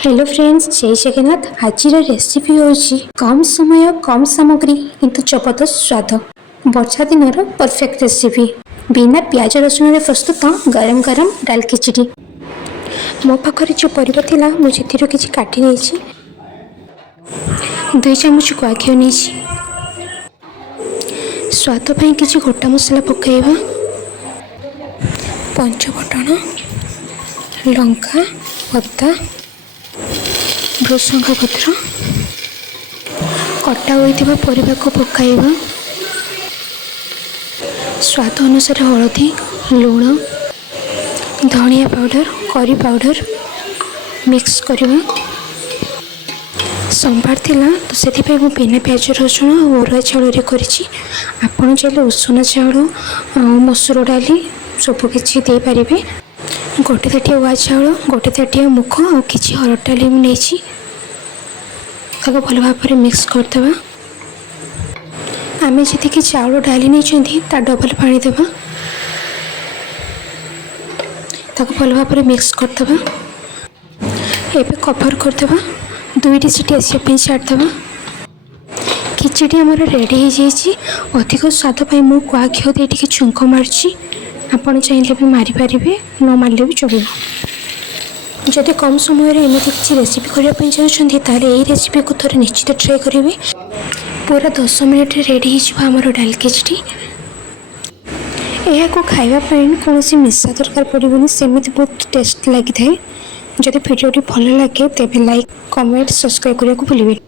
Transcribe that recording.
Hello friends, जय जगन्नाथ। आज recipe होची कम समय कम सामग्री किंतु जबरदस्त स्वाद। वर्षा दिन परफेक्ट रेसिपी बिना प्याज रसुण प्रस्तुत गरम गरम डाल खिचड़ी। मो पाखे जो परिवा थिला मुझे किसी काटी नहीं। 2 चामच गुआ घी नहीं। स्वाद पाई किसी गोटा मसला पकाइबा। पंचफुटण, लंका, अदा, भृषंगा पत्र, कटा होइथिबा परिबा को पकाइबा। स्वाद अनुसार हलदी, लूण, धनिया पाउडर, करी पाउडर मिक्स करवा। सोमवार थिला तो से बिना प्याज रसुण अरुआ चाउल करी। आपड़ चाहिए उषुना चाउल मसूर डाली सबकि देपारे। गोटे ताटिया उआ चाउल, गोटे ताटिया मुख और किसी हरड़ डाली नहीं भल भाव मिक्स करदे। आम जी चाउल डाली नहीं डबल पानी देवा। भल भाव मिक्स करदे। एबे कवर करदे। 2 सीटी आसपा छाड़दे। खिचड़ी आमर रेडी हो जाइए। अधिक स्वाद पाई मु गुआ घी दे छुंक मार्ची। आपड़ चाहिए भी मारिपारे, न मारे भी चलो। जदि कम समय एमती किसी रेसिपी करने चाहते ताले यही रेसिपी को थोड़े निश्चित ट्राए करेंगे। पूरा 10 मिनट रेडी होमर डाल खिचड़ी। यह खावाई कौन मिशा दरकार पड़ोनी, सेमती बहुत टेस्ट लगी था। जब भिडियो भल लगे तेज लाइक, कमेंट, सब्सक्राइब करने को भूलिए।